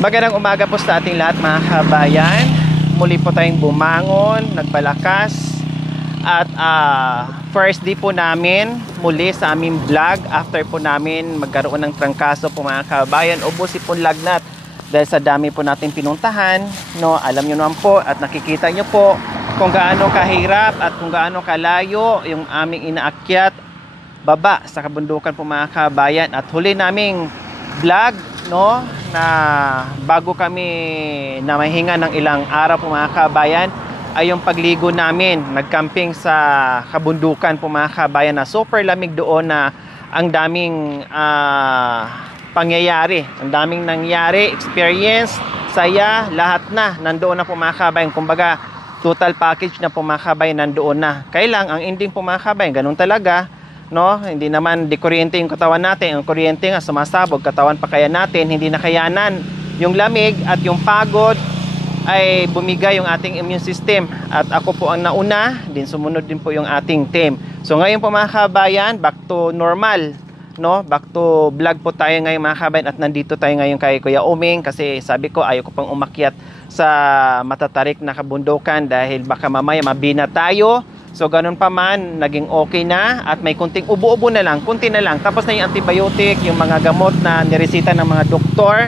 Magandang umaga po sa ating lahat mga kabayan. Muli po tayong bumangon, nagpalakas. At first day po namin muli sa aming vlog after po namin magkaroon ng trangkaso po mga kabayan. Ubusin po lagnat dahil sa dami po natin pinuntahan, no? Alam nyo naman po at nakikita nyo po kung gaano kahirap at kung gaano kalayo yung aming inaakyat baba sa kabundukan po mga kabayan. At huli naming vlog, no, na bago kami na mahinga ng ilang araw po mga kabayan ay yung pagligo namin, nagcamping sa kabundukan po mga kabayan na super lamig doon na ang daming pangyayari, ang daming nangyari, experience, saya, lahat na nandoon na po mga kabayan. Kumbaga total package na po mga kabayan nandoon na. Kailang ang ending po mga kabayan, ganun talaga, no? Hindi naman di kuryente yung katawan natin. Ang kuryente nga sumasabog, katawan pa kaya natin, hindi nakayanan yung lamig at yung pagod ay bumigay yung ating immune system. At ako po ang nauna, din sumunod din po yung ating team. So ngayon po mga kabayan, back to normal, no? Back to vlog po tayo ngayon mga kabayan. At nandito tayo ngayon kay Kuya Oming kasi sabi ko ayaw ko pang umakyat sa matatarik na kabundukan dahil baka mamaya mabina tayo. So ganun pa man, naging okay na at may kunting ubo-ubo na lang, kunti na lang. Tapos na yung antibiotic, yung mga gamot na niresita ng mga doktor,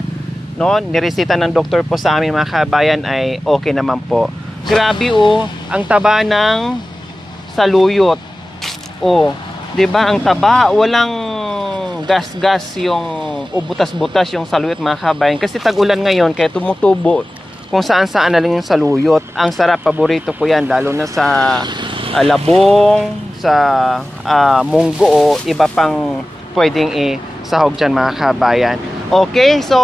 no? Niresita ng doktor po sa amin mga kabayan ay okay naman po. Grabe ang taba ng saluyot. 'Di ba? Ang taba, walang gas-gas yung butas-butas yung saluyot mga kabayan. Kasi tag-ulan ngayon kaya tumutubo kung saan-saan na lang yung saluyot. Ang sarap, paborito ko yan lalo na sa labong, sa munggo o iba pang pwedeng isahog dyan mga kabayan. Okay, so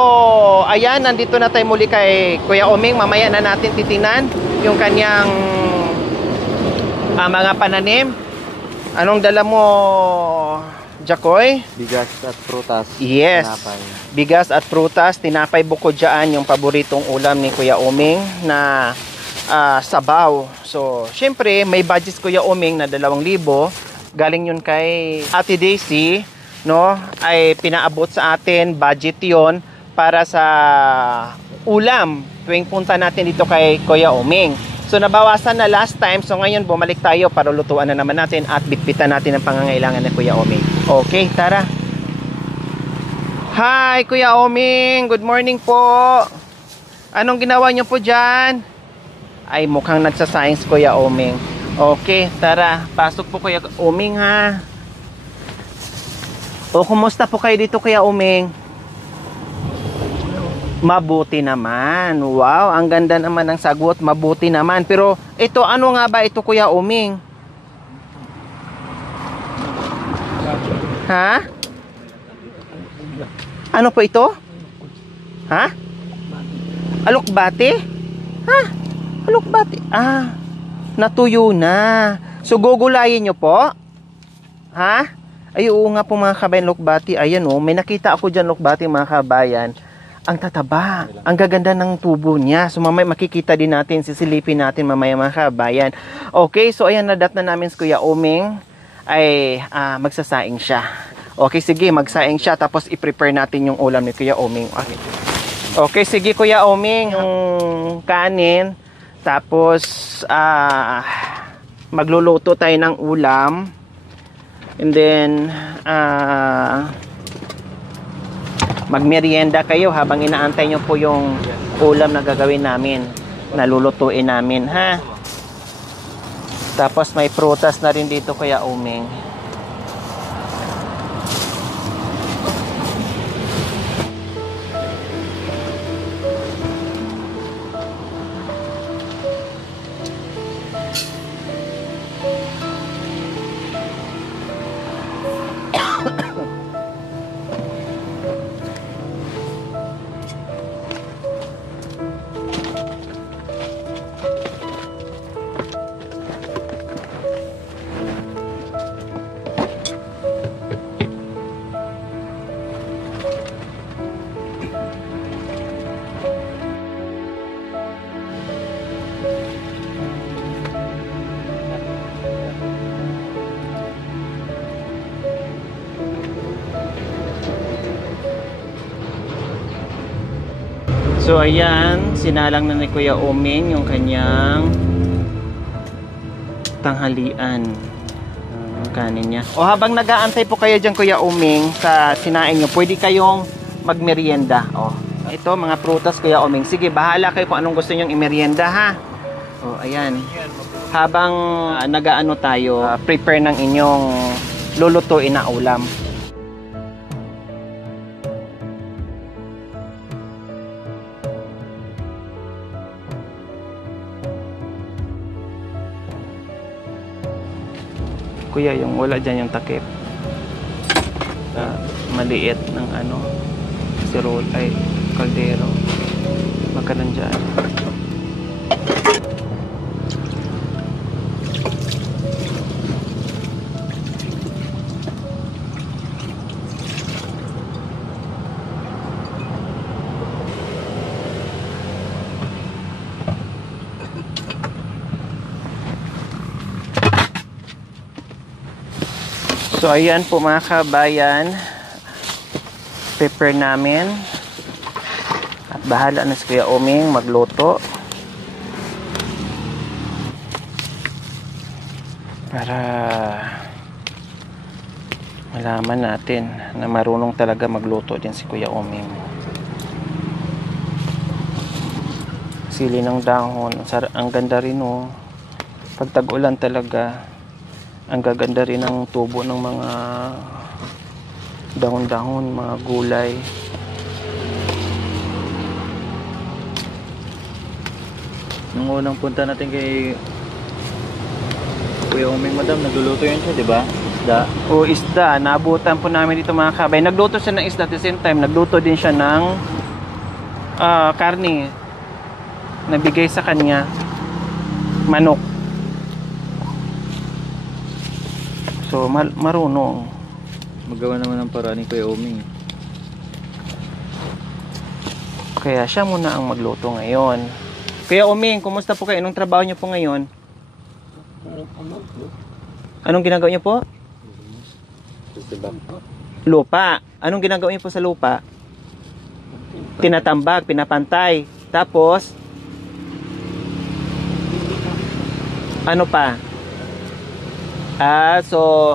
ayan, nandito na tayo muli kay Kuya Oming. Mamaya na natin titingnan yung kanyang mga pananim. Anong dala mo, Jacoy? Bigas at prutas. Yes, tinapay. Bigas at prutas, tinapay, bukod dyan yung paboritong ulam ni Kuya Oming na sabaw. So, syempre, may budget Kuya Oming na 2,000. Galing yun kay Ate Daisy, no? Ay pinaabot sa atin, budget yon para sa ulam tuwing punta natin dito kay Kuya Oming. So, nabawasan na last time. So, ngayon bumalik tayo para lutuan na naman natin at bitbitan natin ang pangangailangan ni Kuya Oming. Okay, tara. Hi, Kuya Oming. Good morning po. Anong ginawa niyo po dyan? Ay, mukhang nagsa-science Kuya Oming. Okay, tara. Pasok po Kuya Oming ha. Kumusta po kayo dito Kuya Oming? Mabuti naman. Wow, ang ganda naman ng sagot. Mabuti naman. Pero ito, ano nga ba ito Kuya Oming? Ha? Ano po ito? Ha? Alokbate? Ha? Alokbate? Natuyo na. So gugulayin nyo po? Ha? Ay, oo nga po mga kabayan, lokbati. Ayan may nakita ako dyan lokbati mga kabayan. Ang tataba. Ang gaganda ng tubo niya. So mamaya makikita din natin, sisilipin natin mamaya mga kabayan. Okay, so ayan, nadat na namin si Kuya Oming ay magsasaing siya. Okay, sige, magsaing siya. Tapos i-prepare natin yung ulam ni Kuya Oming. Okay, sige Kuya Oming, yung kanin. Tapos magluluto tayo ng ulam. And then magmerienda kayo habang inaantay nyo po yung ulam na gagawin namin, na lulutuin namin ha. Tapos may prutas na rin dito Kuya Oming. So ayan, sinalang na ni Kuya Oming yung kanyang tanghalian. Yung kanin niya. O habang nag-aantay po kayo dyan Kuya Oming sa sinain nyo, pwede kayong magmerienda. O, ito mga prutas Kuya Oming. Sige, bahala kayo kung anong gusto nyong imerienda ha. O, ayan. Habang nag-aano tayo, prepare ng inyong lulutuin na ulam. Kuya, yung wala dyan yung takip. Maliit ng ano, sirol ay kaldero. Baka nandyan. So ayan po mga kabayan, prepare namin at bahala na si Kuya Oming magluto para malaman natin na marunong talaga magluto din si Kuya Oming. Sili ng dahon, ang ganda rin oh. Pag tag-ulan talaga, ang gaganda rin ng tubo ng mga dahon-dahon, mga gulay. Nung unang punta natin kay Kuya Oming, madam, nagluluto yun siya, di ba? Isda. O isda, naabutan po namin dito mga kabay. Nagluto siya ng isda at the same time, nagluto din siya ng karne. Nabigay sa kanya, manok. So, marunong. Magawa naman ng paraan ni Kuya Oming. Kaya siya muna ang magluto ngayon. Kuya Oming, kumusta po kayo? Anong trabaho niyo po ngayon? Anong ginagawa niyo po? Lupa. Anong ginagawa niyo po sa lupa? Tinatambak, pinapantay. Tapos, ano pa? So,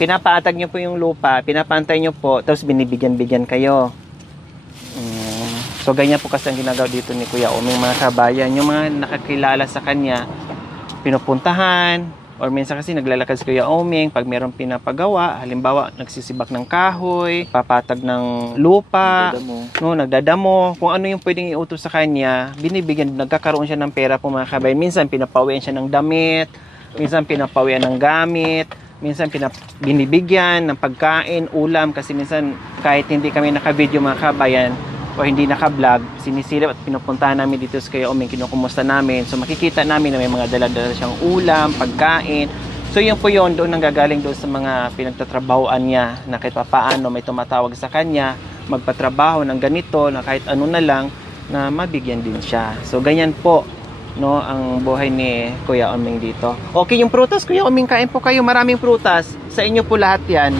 pinapatag nyo po yung lupa, pinapantay nyo po, tapos binibigyan-bigyan kayo. So, ganyan po kasi ang ginagawa dito ni Kuya Oming mga kabayan. Yung mga nakakilala sa kanya, pinupuntahan, or minsan kasi naglalakad si Kuya Oming pag mayroong pinapagawa, halimbawa, nagsisibak ng kahoy, papatag ng lupa, nagdadamo, kung ano yung pwedeng iutos sa kanya, binibigyan, nagkakaroon siya ng pera po mga kabayan. Minsan, pinapawian siya ng damit, minsan pinapawian ng gamit, minsan binibigyan ng pagkain, ulam, kasi minsan kahit hindi kami naka-video mga kabayan o hindi naka-vlog, sinisilip at pinupuntahan namin dito sa Kuya Oming, kinukumusta namin. So makikita namin na may mga dala-dala siyang ulam, pagkain. So yun po yun, doon nanggagaling doon sa mga pinagtatrabahoan niya na kahit paano may tumatawag sa kanya, magpatrabaho ng ganito na kahit ano na lang na mabigyan din siya. So ganyan po, no, ang buhay ni Kuya Oming dito. Okay, yung prutas, Kuya Oming, kain po kayo. Maraming prutas. Sa inyo po lahat yan.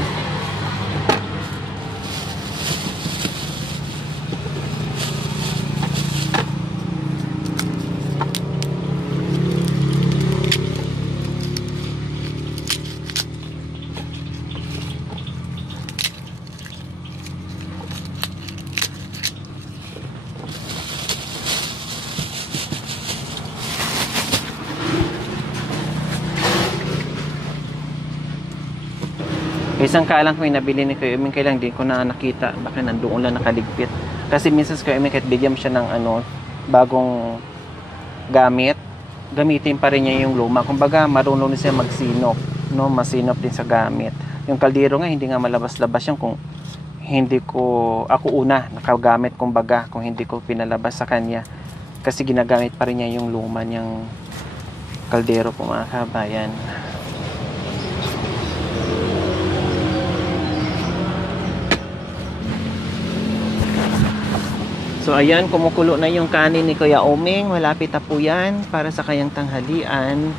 Isang kalang ko yung nabili ni Kuya Oming, kailang din ko na nakita, baka nandoon lang nakaligpit. Kasi minsan si Kuya Oming, kahit bigyan siya ng bagong gamit, gamitin pa rin niya yung luma. Kumbaga, marunong din siya magsinop, no? Masinop din sa gamit. Yung kaldero nga, hindi nga malabas-labas yan kung hindi ko, ako una, nakagamit kumbaga, kung hindi ko pinalabas sa kanya. Kasi ginagamit pa rin niya yung luma niyang kaldero po mga kabayan. So ayan, kumukulo na yung kanin ni Kuya Oming. Malapit na po yan para sa kayang tanghalian.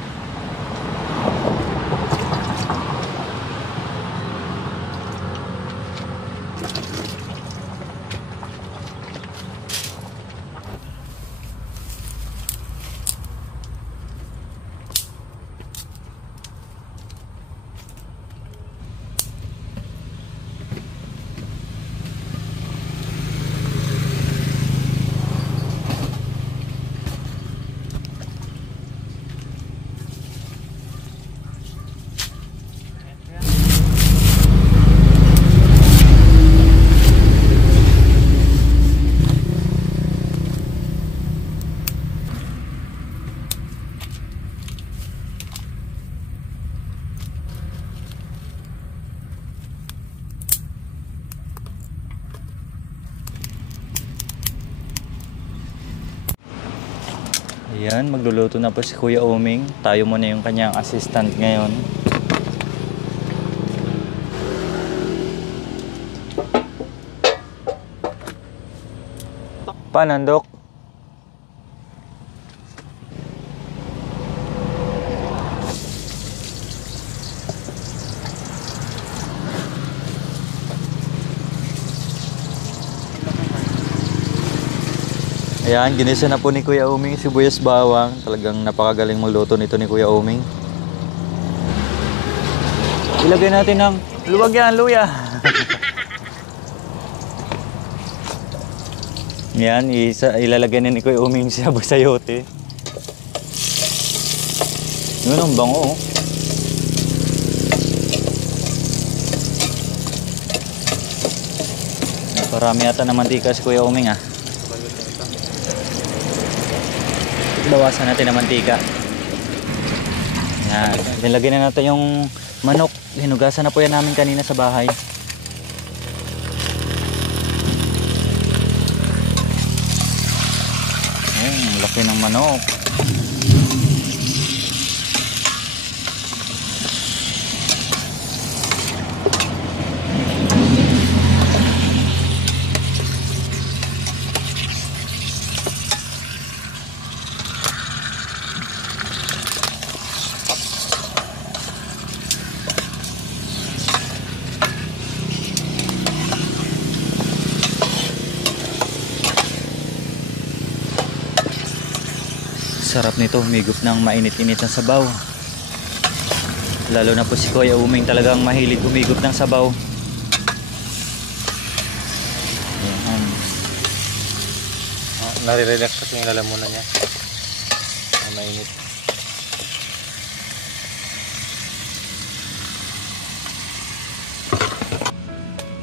Ayan, magluluto na po si Kuya Oming. Tayo muna yung kanyang assistant ngayon. Panandok. Ayan, ginisa na po ni Kuya Oming sibuyas bawang. Talagang napakagaling magluto nito ni Kuya Oming. Ilagay natin ng luwag yan, luya. Yan, ilalagay na ni Kuya Oming sa sayote. Yun ang bango, oh. Parami yata ng mantika si Kuya Oming, ah. Bawasan natin ng mantika. Yan. Nilagay na natin yung manok. Hinugasan na po yan namin kanina sa bahay. Laki ng manok. Sarap nito, humigop ng mainit-init ng sabaw. Lalo na po si Kuya Oming talagang mahilig humigop ng sabaw. Ayan. Nare-relax kasi yung lalamunan niya. Mainit.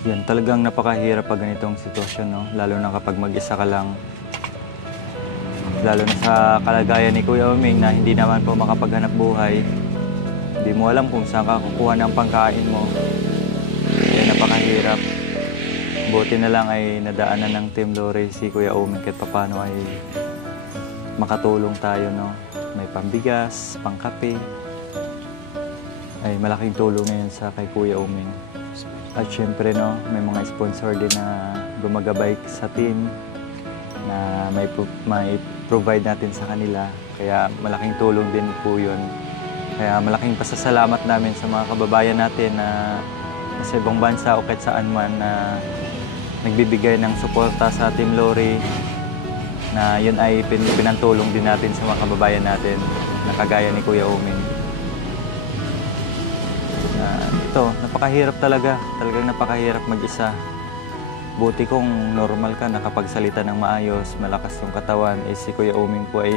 Yan, talagang napakahirap pag ganitong sitwasyon, no? Lalo na kapag mag-isa ka lang. Lalo na sa kalagayan ni Kuya Oming na hindi naman po makapaghanap buhay. Hindi mo alam kung saan ka kukuha ng pangkain mo. Kaya napakahirap. Buti na lang ay nadaanan ng Team Lore si Kuya Oming kahit paano ay makatulong tayo, no? May pambigas, pangkape. Ay malaking tulong ngayon sa kay Kuya Oming. At syempre, no, may mga sponsor din na gumagabay sa team na may provide natin sa kanila. Kaya malaking tulong din po yun. Kaya malaking pasasalamat namin sa mga kababayan natin na sa ibang bansa o kahit saan man na nagbibigay ng suporta sa Team Lore, na yun ay pinantulong din natin sa mga kababayan natin na kagaya ni Kuya Oming. Ito, napakahirap talaga. Talagang napakahirap mag-isa. Buti kung normal ka, nakapagsalita ng maayos, malakas yung katawan, si Kuya Oming po ay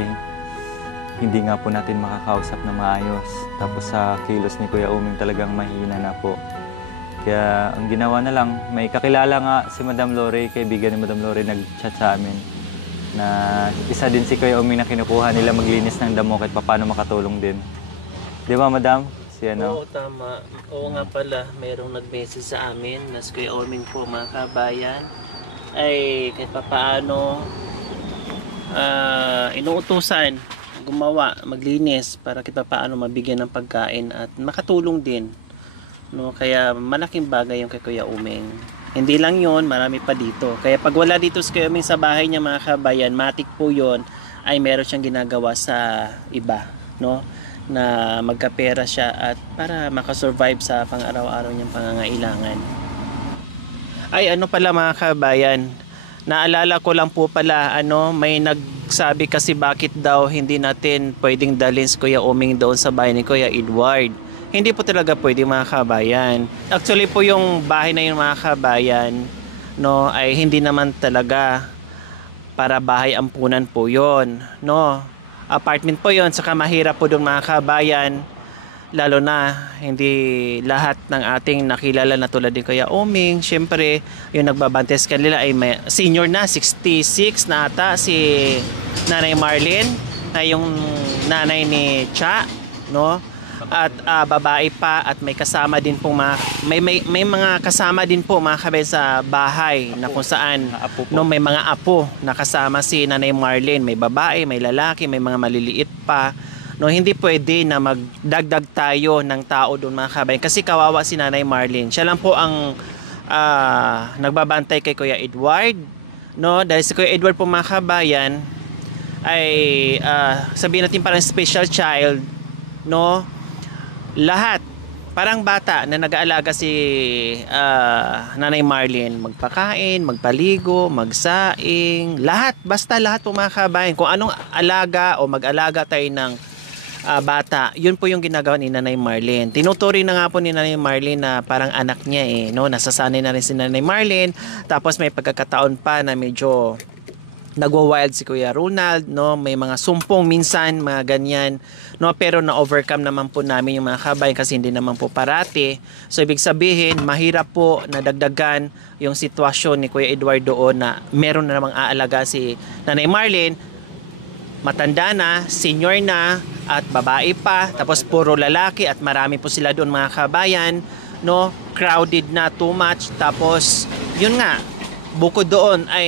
hindi nga po natin makakausap na maayos. Tapos sa kilos ni Kuya Oming talagang mahina na po. Kaya ang ginawa na lang, may kakilala nga si Madam Lore, kaibigan ni Madam Lore, nag-chat sa amin na isa din si Kuya Oming na kinukuha nila maglinis ng damo kahit paano makatulong din. Di ba, Madam? Oo, tama. Oo nga pala, mayroong nag-message sa amin na si Kuya Oming po, mga kabayan, ay kahit paano inuutusan gumawa, maglinis para kahit paano mabigyan ng pagkain at makatulong din, no? Kaya malaking bagay yung kay Kuya Oming. Hindi lang yon, marami pa dito. Kaya pag wala dito si Kuya Oming sa bahay niya, mga kabayan, matik po yon ay meron siyang ginagawa sa iba, no? Na magkapera siya at para makasurvive sa pang-araw-araw niyang pangangailangan. Ay, ano pala mga kabayan, naalala ko lang po pala, may nagsabi kasi bakit daw hindi natin pwedeng dalhin si Kuya Oming doon sa bahay ni Kuya Edward. Hindi po talaga pwede, mga kabayan. Actually po yung bahay na yun, mga kabayan, no, ay hindi naman talaga para bahay ampunan po yon, no. Apartment po yon, saka mahirap po doon, mga kabayan, lalo na hindi lahat ng ating nakilala na tulad ni Kuya Oming. Syempre yung nagbabantes kanila ay may senior na, 66 na ata si Nanay Marlene, na yung nanay ni Cha, no? at babae pa, at may kasama din po may mga kasama din po mga kabay sa bahay na kung saan Mga apo po. no, may mga apo na kasama si Nanay Marlene, may babae, may lalaki, may mga maliliit pa. No, hindi pwede na magdagdag tayo ng tao doon mga kabay kasi kawawa si Nanay Marlene. Siya lang po ang nagbabantay kay Kuya Edward, no, dahil si Kuya Edward po mga kabayan ay sabihin natin parang special child, no, lahat parang bata na nag-aalaga si Nanay Marlene, magpakain, magpaligo, magsaing, lahat, basta lahat po mga kabayan, kung anong alaga o mag-alaga tayo ng bata, yun po yung ginagawa ni Nanay Marlene. Tinuturing na nga po ni Nanay Marlene na parang anak niya no, nasasanay na rin si Nanay Marlene. Tapos may pagkakataon pa na medyo nagwa-wild si Kuya Ronald, no, may mga sumpong minsan, mga ganyan, no, pero na-overcome naman po namin yung mga kabayan kasi hindi naman po parati. So ibig sabihin, mahirap po na dagdagan yung sitwasyon ni Kuya Edward doon na meron na namang aalaga si Nanay Marlene. Matanda na, senior na, at babae pa, tapos puro lalaki at marami po sila doon mga kabayan, no, crowded na, too much. Tapos yun nga, bukod doon ay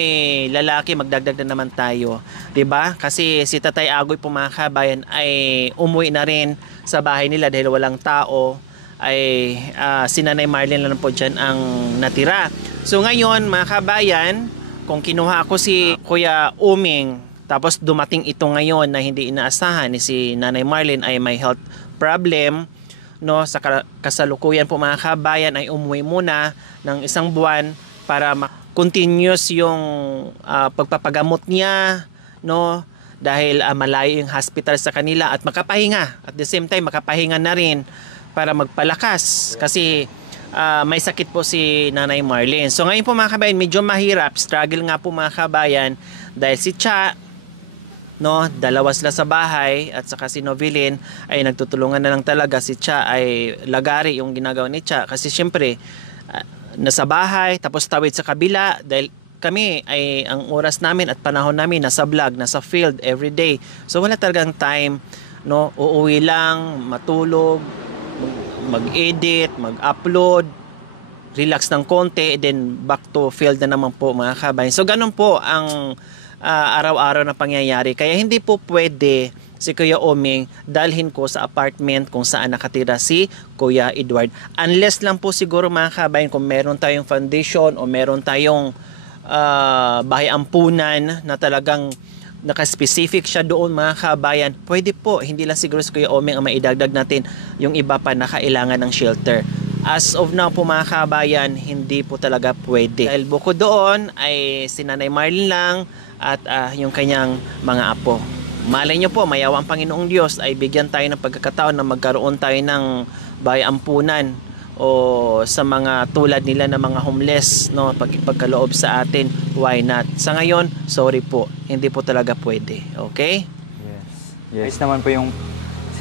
lalaki, magdagdag na naman tayo, 'di ba? Kasi si Tatay Agoy po mga kabayan ay umuwi na rin sa bahay nila dahil walang tao, ay si Nanay Marlene lang po diyan ang natira. So ngayon mga kabayan, kung kinuha ko si Kuya Uming, tapos dumating ito ngayon na hindi inaasahan ni si Nanay Marlene ay may health problem, no, sa kasalukuyan po mga kabayan ay umuwi muna ng 1 buwan para continuous yung pagpapagamot niya, no, dahil malayo yung hospital sa kanila at makapahinga, at the same time makapahinga na rin para magpalakas kasi may sakit po si Nanay Marlene. So ngayon po mga kabayan, medyo mahirap, struggle nga po mga kabayan dahil si Cha, no, dalawa sila sa bahay at saka si Novelin ay nagtutulungan na lang talaga. Si Cha ay lagari yung ginagawa ni Cha kasi syempre nasa bahay, tapos tawid sa kabila dahil kami ay ang oras namin at panahon namin nasa vlog, nasa field every day. So wala talagang time, no, uuwi lang, matulog, mag-edit, mag-upload, relax ng konti, then back to field na naman po mga kabayan. So ganun po ang araw-araw na pangyayari. Kaya hindi po pwede si Kuya Oming dalhin ko sa apartment kung saan nakatira si Kuya Edward. Unless lang po siguro mga kabayan kung meron tayong foundation o meron tayong bahay ampunan na talagang naka-specific siya doon mga kabayan, pwede po. Hindi lang siguro si Kuya Oming ang maidagdag natin yung iba pa na kailangan ng shelter. As of now po mga kabayan, hindi po talaga pwede. Dahil bukod doon ay si Nanay Marlene lang at yung kanyang mga apo. Malay nyo po, mayawa ang Panginoong Diyos ay bigyan tayo ng pagkakataon na magkaroon tayo ng bahay ampunan o sa mga tulad nila na mga homeless, no, pagkaloob sa atin, why not? Sa ngayon, sorry po, hindi po talaga pwede. Okay? Yes. Ayos naman po yung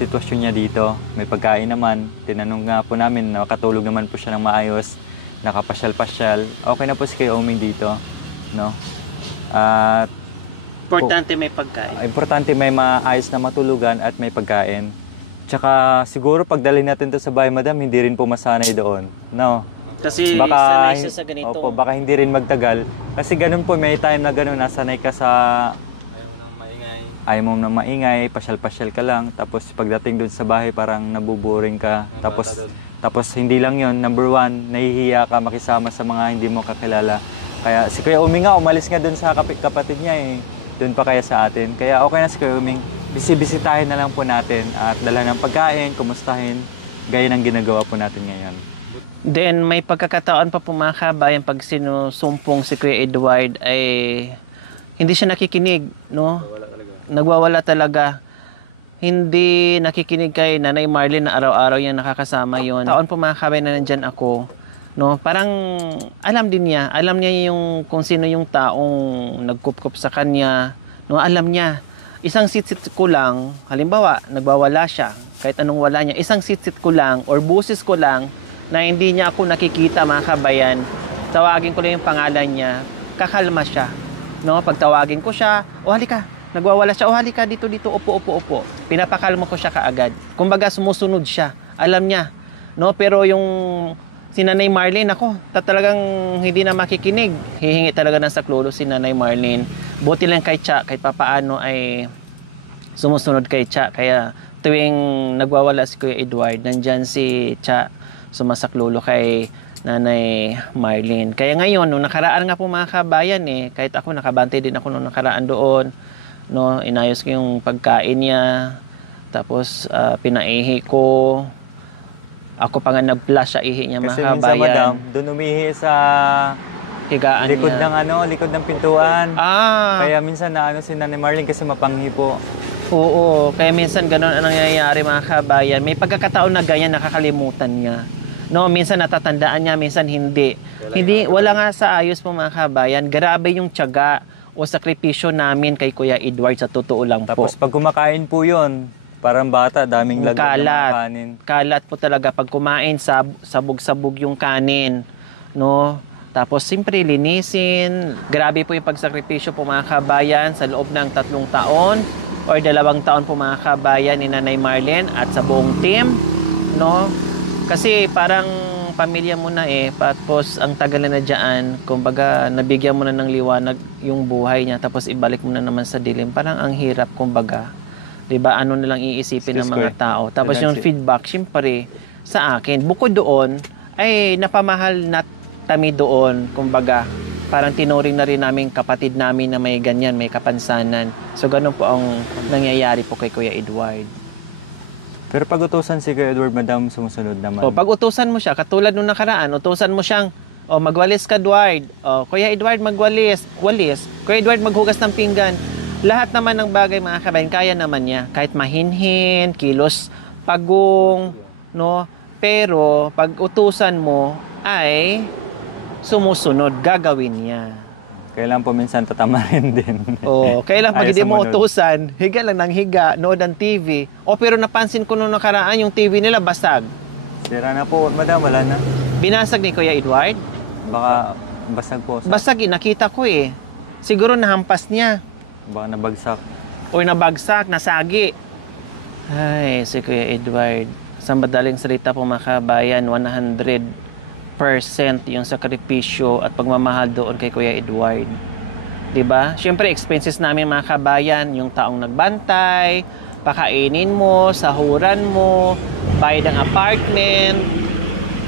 sitwasyon niya dito. May pagkain naman. Tinanong nga po namin, nakatulog naman po siya ng maayos, nakapasyal-pasyal. Okay na po si Kuya Oming dito, no? At Importante may pagkain. importante may maayos na matulugan at may pagkain. Tsaka siguro pagdalhin natin to sa bahay, madam, hindi rin po masanay doon. No. Kasi sanay siya sa ganito. Opo, baka hindi rin magtagal. Kasi ganun po, may time na ganun, nasanay ka sa ayaw mo nang maingay, pasyal-pasyal ka lang. Tapos pagdating doon sa bahay, parang nabuboring ka. Tapos hindi lang yon, number 1, nahihiya ka makisama sa mga hindi mo kakilala. Kaya si Kuya Uming nga, umalis nga doon sa kapatid niya eh. Doon pa kaya sa atin. Kaya okay na si Kuya Uming. Bisitahin na lang po natin at dala ng pagkain, kumustahin, gaya ng ginagawa po natin ngayon. Then may pagkakataon pa po mga kabayan pag sinusumpong si Kuya Edward ay hindi siya nakikinig, no? Nagwawala talaga. Hindi nakikinig kay Nanay Marlene na araw-araw yung nakakasama yon. Taon po mga kabayan na nandyan ako, no? Parang alam niya yung kung sino yung taong nagkup-kup sa kanya, no? Alam niya. Isang sit-sit ko lang, halimbawa, nagwawala siya, kahit anong wala niya, isang sit-sit ko lang or busis ko lang na hindi niya ako nakikita mga kabayan, tawagin ko lang yung pangalan niya, kakalma siya. No? Pag tawagin ko siya, o halika, nagwawala siya, oh halika dito, upo, pinapakalma ko siya kaagad. Kumbaga sumusunod siya, alam niya, no? Pero yung si Nanay Marlene, ako, talagang hindi na makikinig, hihingi talaga ng saklolo si Nanay Marlene. Buti lang kay Cha, kahit papaano ay sumusunod kay Cha, kaya tuwing nagwawala si Kuya Edward, nandyan si Cha sumasaklolo kay Nanay Marlene. Kaya ngayon, nung nakaraan nga po mga kabayan kahit ako nakabantay din ako nung nakaraan doon, no, inayos ko yung pagkain niya, tapos pinaihi ko, ako pa nga nag-flush sa ihi niya mga kabayan. Kasi minsan madam, doon umihi sa higaan likod niya. likod ng pintuan. Ah, Kaya minsan si Nanay Marlene kasi mapanghi po. oo, kaya minsan ganun ang nangyayari mga kabayan. May pagkakataon na ganyan nakakalimutan niya. No, minsan natatandaan niya, minsan hindi. Wala nga sa ayos po mga kabayan. Grabe yung tiyaga o sakripisyo namin kay Kuya Edward, sa totoo lang po. Tapos pag kumakain po yun, parang bata, daming lagyan ng mga kanin. Kalat po talaga pag kumain, sabog-sabog yung kanin, no? Tapos simpre linisin. Grabe po yung pagsakripisyo po mga kabayan sa loob ng 3 taon or 2 taon po mga kabayan ni Nanay Marlene at sa buong team, no? Kasi parang pamilya mo na tapos ang tagal na dyan, kumbaga nabigyan mo na ng liwanag yung buhay niya, tapos ibalik mo na naman sa dilim. Parang ang hirap, kumbaga. 'Di ba? Ano na lang iisipin ng mga tao. Tapos yung feedback, syempre, sa akin, bukod doon, ay napamahal na kami doon, kumbaga. Parang tinuring na rin namin kapatid namin na may ganyan, may kapansanan. So, ganun po ang nangyayari po kay Kuya Edward. Pero pag utusan si Kuya Edward, madam, sumusunod naman. O, pag utusan mo siya, katulad nung nakaraan, utusan mo siyang, magwalis ka, Edward. Kuya Edward, magwalis. Walis. Kuya Edward, maghugas ng pinggan. Lahat naman ng bagay, mga kabayan, kaya naman niya. Kahit mahinhin, kilos, pagong, no? Pero, pag utusan mo, ay sumusunod, gagawin niya. Kailan po minsan tatamarin din. Kailan pag Ayaw hindi mo sumunod. utusan, higa lang ng higa, nood ang TV. Pero napansin ko nung nakaraan, yung TV nila basag. Sira na po, madam, wala na. Binasag ni Kuya Edward? Baka basag po. Basag, nakita ko Siguro nahampas niya. Baka nabagsak. O nabagsak, nasagi. Ay, si Kuya Edward. Sa madaling salita po mga kabayan, 100% yung sakripisyo at pagmamahal doon kay Kuya Edward. 'Di ba? Siyempre, expenses namin mga kabayan, yung taong nagbantay, pakainin mo, sahuran mo, bayad ng apartment,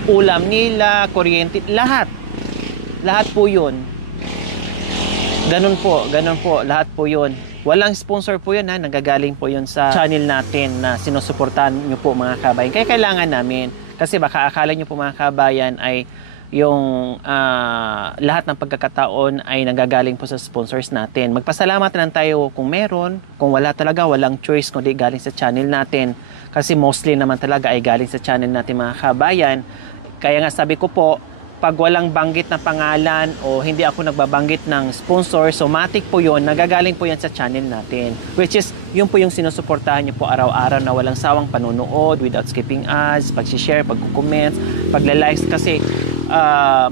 ulam nila, kuryente, lahat. Lahat po 'yun. Ganun po, lahat po 'yun. Walang sponsor po 'yun, nanggagaling po 'yun sa channel natin na sinusuportahan niyo po mga kabayan. Kaya kailangan namin. Kasi baka akala nyo po mga kabayan ay yung lahat ng pagkakataon ay nagagaling po sa sponsors natin. Magpasalamat lang tayo kung meron. Kung wala talaga, walang choice kundi galing sa channel natin. Kasi mostly naman talaga ay galing sa channel natin mga kabayan. Kaya nga sabi ko po, pag walang banggit na pangalan o hindi ako nagbabanggit ng sponsor, somatic po yun, nagagaling po yan sa channel natin. Which is, yun po yung sinusuportahan niyo po araw-araw na walang sawang panunood, without skipping ads, pag-share, pag-comment, pagla-likes, kasi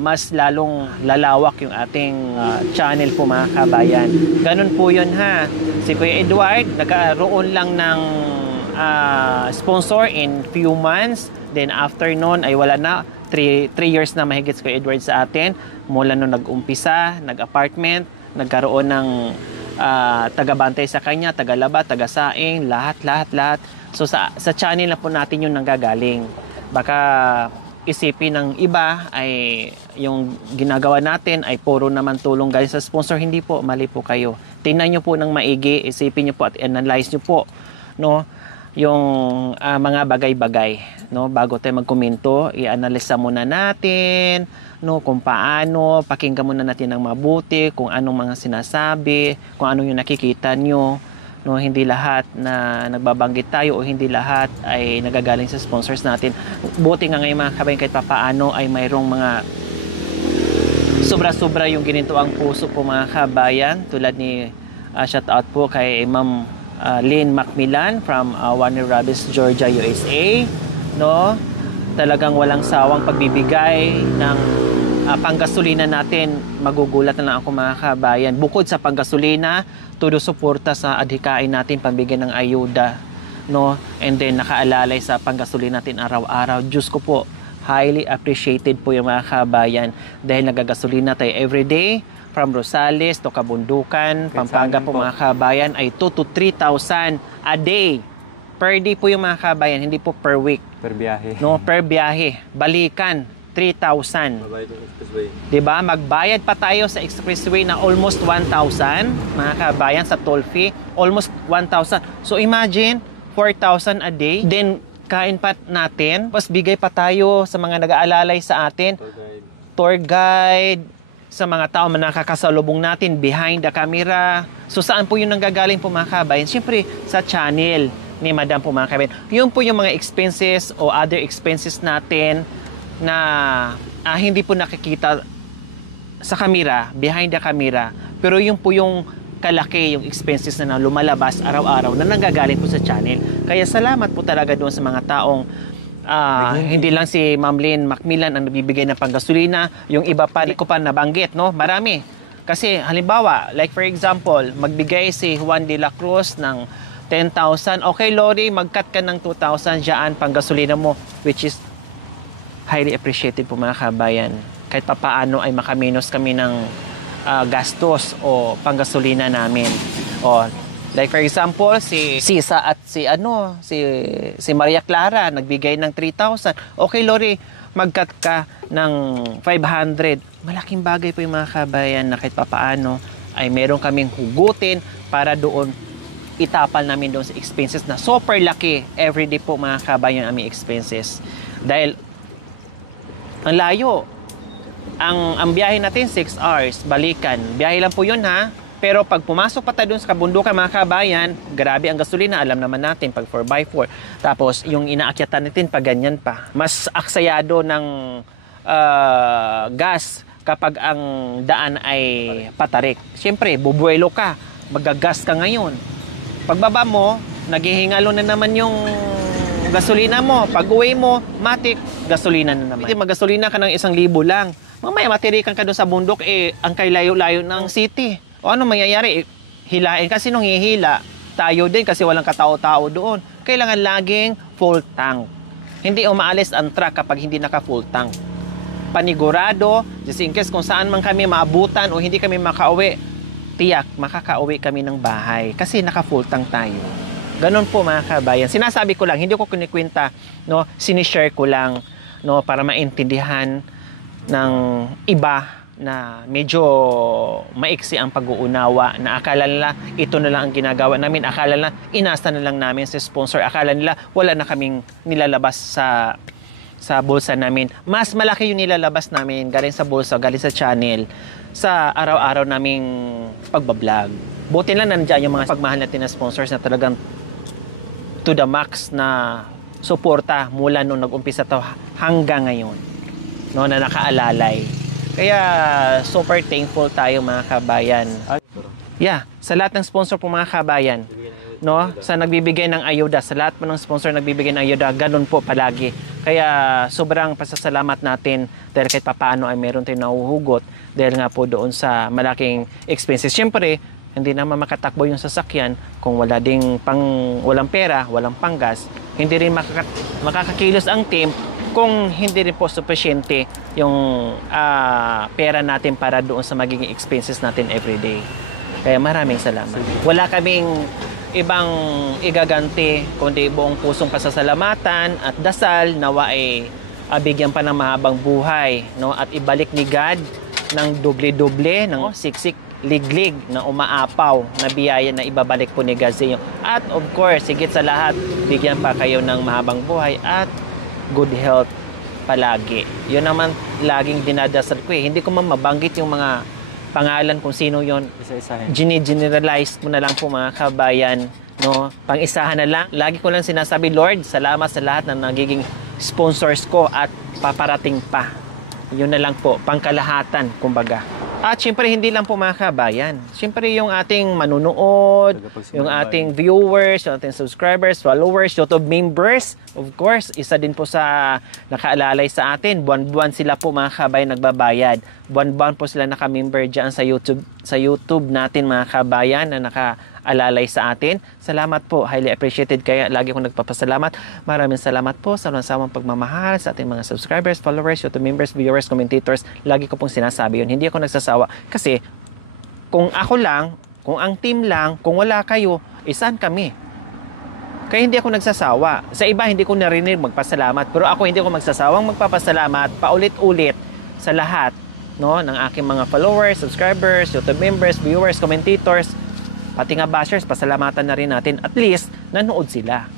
mas lalong lalawak yung ating channel po mga kabayan. Ganun po yun ha. Si Kuya Edward, nagkaroon lang ng sponsor in few months. Then after nun ay wala na. 3 years na mahigit si Kuya Edward sa atin. Mula nung nag-umpisa, nag-apartment, nagkaroon ng taga-bantay sa kanya, taga-laba, taga-saing, lahat. So sa channel na po natin yung nanggagaling. Baka isipin ng iba ay yung ginagawa natin ay puro naman tulong galing sa sponsor. Hindi po, mali po kayo. Tingnan nyo po ng maigi, isipin nyo po at analyze nyo po, no, yung mga bagay-bagay, no, bago tayo magkomento, i-analisa muna natin, no, kung paano, pakinggan muna natin ng mabuti, kung anong mga sinasabi, kung anong yung nakikita nyo, no, hindi lahat na nagbabanggit tayo o hindi lahat ay nagagaling sa sponsors natin. Buti nga ngayon mga kabayan, kahit papaano ay mayroong mga sobra-sobra yung gininto ang puso po mga kabayan, tulad ni shout out po kay Ma'am Lynn Macmillan from Warner Robins, Georgia, USA, no? Talagang walang sawang pagbibigay ng panggasolina natin, magugulat na lang ako mga kabayan. Bukod sa panggasolina, todo suporta sa adhikain natin, pambigyan ng ayuda, no? And then nakaalalay sa panggasolina natin araw-araw. Diyos ko po, highly appreciated po yung mga kabayan dahil nagagasolina tayo everyday from Rosales to Kabundukan, Pampanga po mga kabayan ay 2 to 3,000 a day. Per day po yung mga kabayan, hindi po per week. Per biyahe. No, per biyahe. Balikan, 3,000. Mabayad yung expressway. Diba? Magbayad pa tayo sa expressway na almost 1,000, mga kabayan, sa toll fee. Almost 1,000. So imagine, 4,000 a day. Then, kain pa natin. Tapos bigay pa tayo sa mga nag-aalalay sa atin. Tour guide, sa mga tao na nakakasalubong natin behind the camera. So saan po yun nanggagaling po mga kabayan? Siyempre, sa channel ni Madam po mga kabayan. Yun po yung mga expenses o other expenses natin na hindi po nakikita sa camera, behind the camera. Pero yun po yung kalaki, yung expenses na lumalabas araw-araw na nanggagaling po sa channel. Kaya salamat po talaga doon sa mga taong hindi lang si Ma'am Lynn Macmillan ang nagbibigay ng panggasolina, yung iba pa, di ko pa nabanggit, no? Marami. Kasi halimbawa, like for example, magbigay si Juan de la Cruz ng 10,000. Okay, Lori, mag-cut ka ng 2,000 dyan panggasolina mo, which is highly appreciated po mga kabayan. Kahit papaano ay makaminos kami ng gastos o panggasolina namin. O, like for example, si Sisa at si Maria Clara nagbigay ng 3,000. Okay, Lori, mag-cut ka ng 500. Malaking bagay po yung mga kabayan na kahit papaano ay meron kaming hugutin para doon itapal namin doon sa expenses na super laki everyday po mga kabayan ang aming expenses. Dahil ang layo. Ang biyahe natin 6 hours, balikan. Biyahe lang po yun ha. Pero pag pumasok pa tayo dun sa kabundukan mga kabayan, grabe ang gasolina, alam naman natin pag 4x4. Tapos yung inaakyatan natin pag ganyan pa. Mas aksayado ng gas kapag ang daan ay patarik. Siyempre, bubuelo ka, magagas ka ngayon. Pagbaba mo, naghihingalo na naman yung gasolina mo. Pag uwi mo, matik, gasolina na naman. Magasolina ka ng 1,000 lang. Mamaya matirikan ka doon sa bundok, ang kay layo-layo ng city. O ano mangyayari? Hilain kasi nung hihila, tayo din kasi walang katao-tao doon. Kailangan laging full tank. Hindi umaalis ang truck kapag hindi naka-full tank. Panigurado, just in case kung saan man kami maabutan o hindi kami makauwi, tiyak, makakauwi kami ng bahay kasi naka-full tank tayo. Ganon po mga kabayan. Sinasabi ko lang, hindi ko kinikwenta, no? Sinishare ko lang, no, para maintindihan ng iba na medyo maiksi ang pag-uunawa, na akala nila ito na lang ang ginagawa namin, akala nila inasta na lang namin sa sponsor, akala nila wala na kaming nilalabas sa bulsa namin. Mas malaki yung nilalabas namin galing sa bulsa, galing sa channel, sa araw-araw naming pagbablog. Buti lang nandiyan yung mga pagmahal natin na sponsors na talagang to the max na suporta mula nung nag-umpisa to hanggang ngayon, no, na nakaalalay. Kaya super thankful tayo mga kabayan. Yeah, sa lahat ng sponsor po mga kabayan, no, sa nagbibigay ng ayuda, sa lahat po ng sponsor nagbibigay ng ayuda, ganun po palagi. Kaya sobrang pasasalamat natin dahil kahit papaano ay meron tayong nahuhugot dahil nga po doon sa malaking expenses. Siyempre, hindi naman makatakbo yung sasakyan kung wala ding walang pera, walang panggas. Hindi rin makakakilos ang team kung hindi rin po sufficiente yung pera natin para doon sa magiging expenses natin everyday. Kaya maraming salamat. Wala kaming ibang igaganti kundi buong pusong pasasalamatan at dasal nawa ay bigyan pa ng mahabang buhay, no, at ibalik ni God ng doble-doble, ng siksik liglig na umaapaw na biyaya na ibabalik po ni God sa inyo. At of course, higit sa lahat, bigyan pa kayo ng mahabang buhay at good health palagi. Yun naman laging dinadasal ko eh. Hindi ko man mabanggit yung mga pangalan kung sino yon. Isa-isahin. Generalize mo na lang po mga kabayan, no? Pang-isahan na lang. Lagi ko lang sinasabi, Lord, salamat sa lahat ng nagiging sponsors ko at paparating pa. Yun na lang po, pangkalahatan, kumbaga. At syempre, hindi lang po mga kabayan. Syempre, yung ating manunood, yung ating viewers, yung ating subscribers, followers, YouTube members, of course, isa din po sa nakaalalay sa atin. Buwan-buwan sila po mga kabayan nagbabayad. Buwan-buwan po sila naka-member dyan sa YouTube natin mga kabayan na nakaalalay sa atin. Salamat po, highly appreciated. Kaya lagi akong nagpapasalamat. Maraming salamat po sa walang pagmamahal sa ating mga subscribers, followers, YouTube members, viewers, commentators. Lagi ko pong sinasabi yun. Hindi ako nagsasawa kasi kung ako lang, kung ang team lang, kung wala kayo, saan kami? Kaya hindi ako nagsasawa. Sa iba, hindi ko narinig magpasalamat. Pero ako hindi ako magsasawang magpapasalamat paulit-ulit sa lahat, no, ng aking mga followers, subscribers, YouTube members, viewers, commentators, pati nga bashers, pasalamatan na rin natin. At least, nanood sila.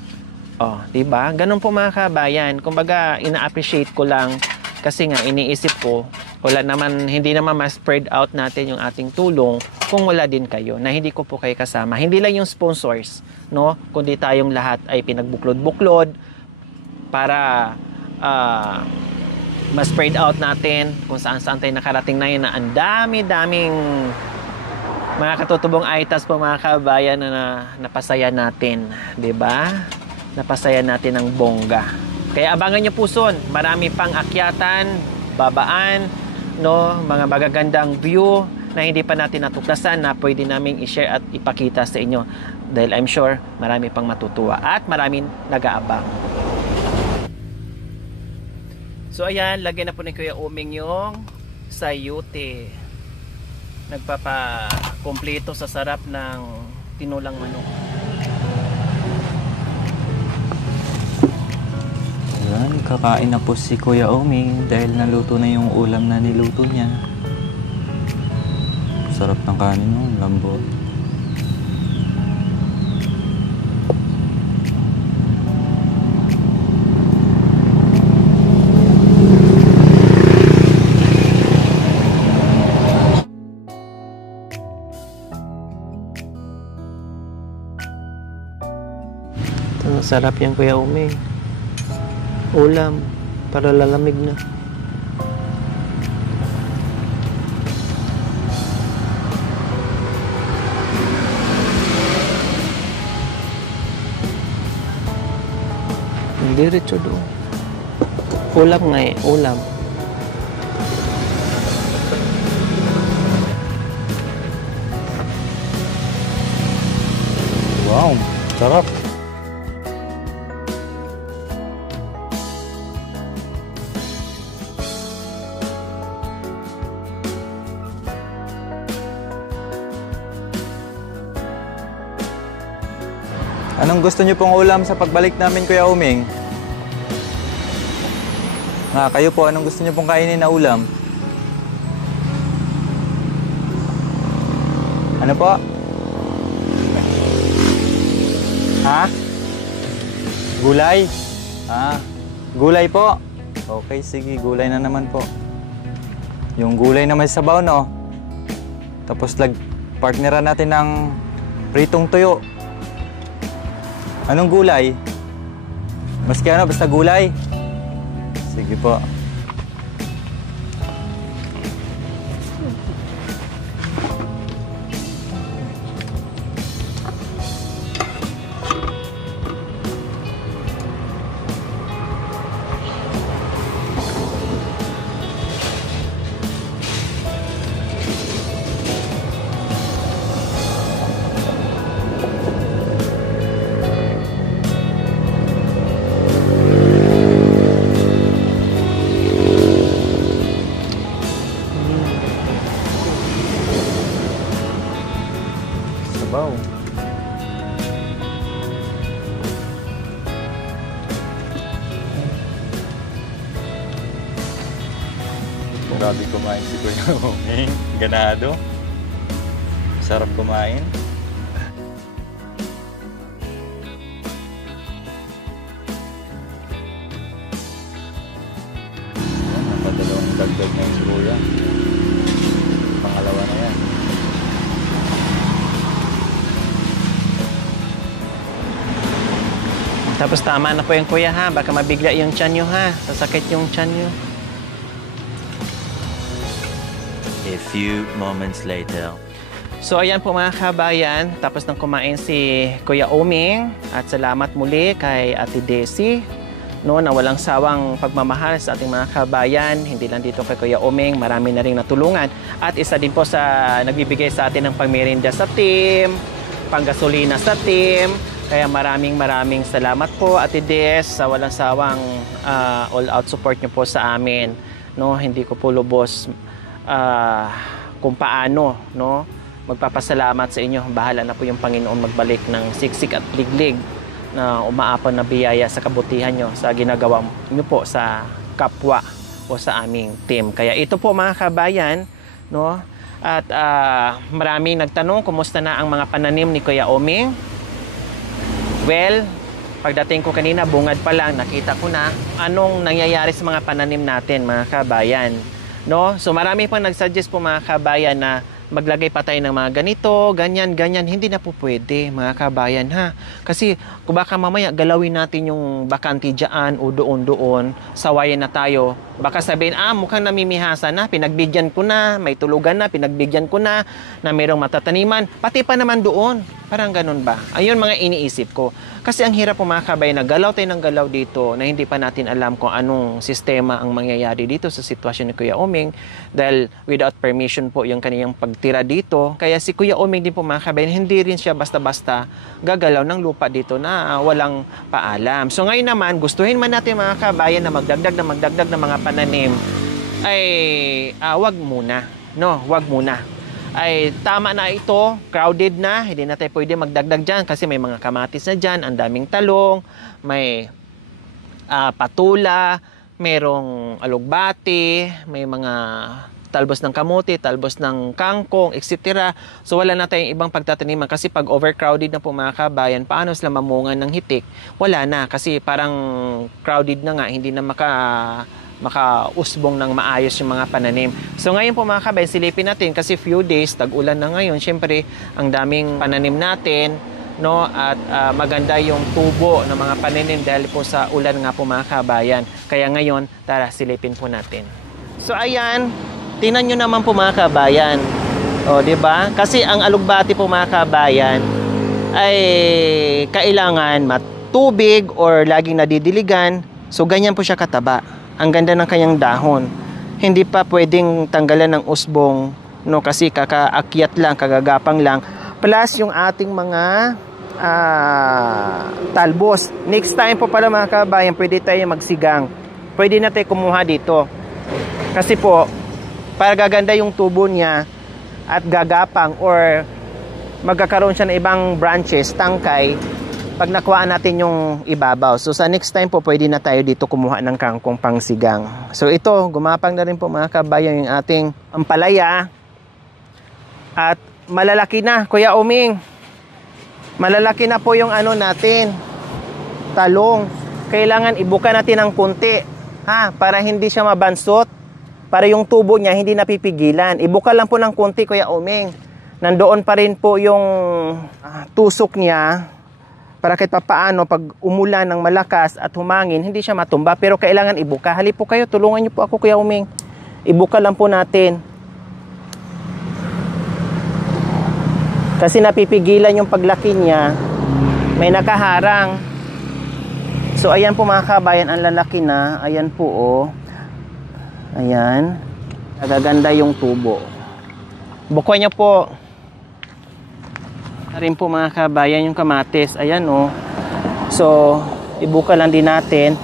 Oh, diba? Ganun po mga kabayan. Kumbaga, ina-appreciate ko lang kasi nga iniisip ko, hindi naman ma-spread out natin yung ating tulong kung wala din kayo, na hindi ko po kayo kasama. Hindi lang yung sponsors, no? Kundi tayong lahat ay pinagbuklod-buklod para ma-spread out natin kung saan-saan tayo nakarating na yun, na ang dami-daming mga katutubong aitas po mga kabayan na napasaya natin, 'di ba? Napasaya natin ng bongga. Kaya abangan niyo po soon, marami pang akyatan, babaan, no, mga magagandang view na hindi pa natin natuklasan na pwede naming i-share at ipakita sa inyo. Dahil I'm sure marami pang matutuwa at maraming nag-aabang. So ayan, lagyan na po ni Kuya Uming yung sayote. Nagpapa-kompleto sa sarap ng tinulang manok. Ayan, kakain na po si Kuya Uming dahil naluto na yung ulam na niluto niya. Sarap ng kanin, no? Lambot. Ito, sarap yan Kuya Uming. Ulam, para lalamig na. Diretso doon. Ulam nga eh, ulam. Wow, sarap. Anong gusto niyo pong ulam sa pagbalik namin, Kuya Uming? Kayo po, anong gusto niyo pong kainin na ulam? Ano po? Ha? Gulay? Gulay po? Okay, sige, gulay na naman po. Yung gulay na may sabaw, no? Tapos partneran natin ng pritong tuyo. Anong gulay? Maski ano, basta gulay. Sige po. Sabaw. Grabe kumain si Kuya Uming. Ganado. Sarap kumain. Napadalawang dagdag na yung si Kuya. Pangalawa na yan. Tapos tama na po yung Kuya ha. Baka mabigla yung tiyan nyo ha. Sasakit yung tiyan nyo. A few moments later. So ayan po mga kabayan, tapos nang kumain si Kuya Oming at salamat muli kay Ate Desi, no, na walang sawang pagmamahal sa ating mga kabayan, hindi lang dito kay Kuya Oming, marami na ring natulungan at isa din po sa nagbibigay sa atin ng pangmerienda sa team, panggasolina sa team. Kaya maraming salamat po Ate Des sa walang sawang all-out support niyo po sa amin. No, hindi ko po lubos kung paano, no, magpapasalamat sa inyo. Bahala na po yung Panginoon magbalik ng siksik at liglig na umaapon na biyaya sa kabutihan nyo sa ginagawa nyo po sa kapwa o sa aming team. Kaya ito po mga kabayan, no, at maraming nagtanong kumusta na ang mga pananim ni Kuya Oming. Well, pagdating ko kanina, bungad pa lang, nakita ko na anong nangyayari sa mga pananim natin, mga kabayan. No? So marami pang nagsuggest po mga kabayan na maglagay pa tayo ng mga ganito, ganyan. Hindi na po pwede, mga kabayan, ha? Kasi kung baka mamaya galawin natin yung bakanti dyan o doon, sawayan na tayo. Baka sabihin, mukhang namimihasa na, pinagbigyan ko na, may tulugan na, pinagbigyan ko na mayroong matataniman, pati pa naman doon. Parang ganun ba? Ayun mga iniisip ko. Kasi ang hirap po mga kabayan na galaw tayo ng galaw dito na hindi pa natin alam kung anong sistema ang mangyayari dito sa sitwasyon ni Kuya Oming dahil without permission po yung kaniyang pagtira dito. Kaya si Kuya Oming din po mga kabayan, hindi rin siya basta-basta gagalaw ng lupa dito na walang paalam. So ngayon naman, gustuhin man natin mga kabayan na magdagdag ng mga pananim, ay wag muna. No, wag muna. Ay tama na ito, crowded na, hindi na tayo pwede magdagdag dyan kasi may mga kamatis na dyan, ang daming talong, may patula, merong alugbati, may mga talbos ng kamuti, talbos ng kangkong, etc. So wala na tayong ibang pagtataniman kasi pag overcrowded na po mga kabayan, paano sila mamungan ng hitik? Wala na kasi parang crowded na nga, hindi na makausbong ng maayos yung mga pananim. So ngayon po mga kabayan, silipin natin kasi few days, tag-ulan na ngayon, syempre ang daming pananim natin, no, at maganda yung tubo ng mga pananim dahil po sa ulan nga po mga kabayan. Kaya ngayon, tara silipin po natin. So ayan, tingnan nyo naman po mga kabayan. O, di ba? Kasi ang alugbati po mga kabayan ay kailangan matubig or laging nadidiligan. So ganyan po siya kataba. Ang ganda ng kanyang dahon. Hindi pa pwedeng tanggalan ng usbong, no, kasi kakaakyat lang, kagagapang lang. Plus yung ating mga talbos. Next time po pala mga kabayan, pwede tayo magsigang. Pwede na tayo kumuha dito. Kasi po, para gaganda yung tubo niya at gagapang or magkakaroon siya ng ibang branches, tangkay, pag nakuhaan natin yung ibabaw. So sa next time po, pwede na tayo dito kumuha ng kangkong pangsigang. So ito, gumapang na rin po mga kabayan yung ating ampalaya. At malalaki na, Kuya Oming. Malalaki na po yung ano natin, talong. Kailangan ibuka natin ng kunti, ha, para hindi siya mabansot. Para yung tubo niya hindi napipigilan. Ibuka lang po ng kunti, Kuya Oming. Nandoon pa rin po yung tusok niya. Para kahit papaano, pag umulan ng malakas at humangin, hindi siya matumba. Pero kailangan ibuka. Halip po kayo, tulungan niyo po ako, Kuya Oming. Ibuka lang po natin. Kasi napipigilan yung paglaki niya. May nakaharang. So, ayan po mga kabayan, ang lalaki na. Ayan po, oh. Ayan. Nagaganda yung tubo. Bukuan niyo po. Rin po mga kabayan yung kamatis. Ayan oh. So, ibuka lang din natin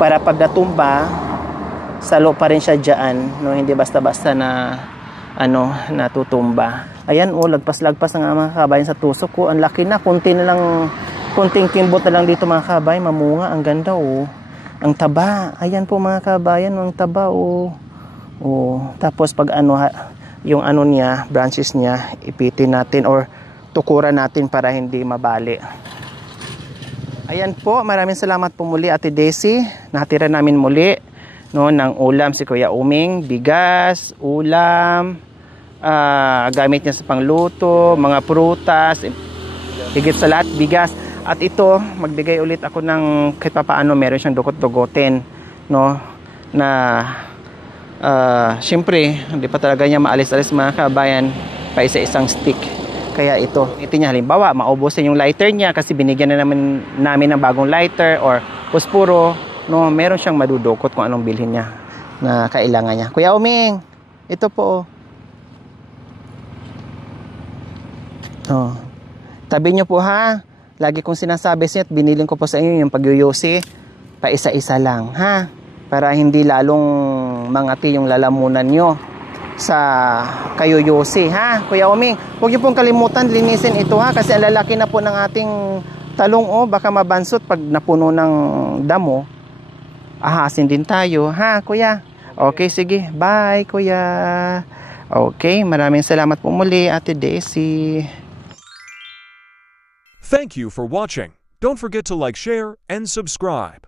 para pag natumba, salo pa rin siya dyan. No? Hindi basta-basta na natutumba. Ayan oh, lagpas-lagpas na nga mga kabayan sa tusok ko. Ang laki na. Kunting kimbot na lang dito mga kabayan. Mamunga. Ang ganda oh. Ang taba. Ayan po mga kabayan. Ang taba oh. Oh. Tapos pag yung niya, branches niya, ipitin natin or tukuran natin para hindi mabali. Ayan po, maraming salamat po muli Ate Desi. Natira namin muli no, ng ulam si Kuya Oming, bigas, ulam, gamit niya sa pangluto, mga prutas, higit sa lahat, bigas. At ito, magbigay ulit ako ng kahit papaano meron siyang dugot-dugotin, no, na Siyempre, hindi pa talaga niya maalis-alis mga kabayan pa isa-isang stick. Kaya ito niya, halimbawa, maubusin yung lighter niya kasi binigyan na namin ng bagong lighter or puspuro, no, meron siyang madudukot kung anong bilhin niya na kailangan niya. Kuya Uming, ito po. Oh. Tabi niyo po ha. Lagi kong sinasabi siya at biniling ko po sa inyo yung pagyuyusi pa isa-isa lang ha. Para hindi lalong mangati yung lalamunan nyo sa kayuyusi ha. Kuya Uming, huwag niyo pong kalimutan linisin ito ha kasi ang lalaki na po ng ating talong baka mabansot pag napuno ng damo. Ahasin din tayo ha kuya. Okay, sige, bye kuya. Okay, maraming salamat po muli Ate Daisy. Thank you for watching. Don't forget to like, share, and subscribe.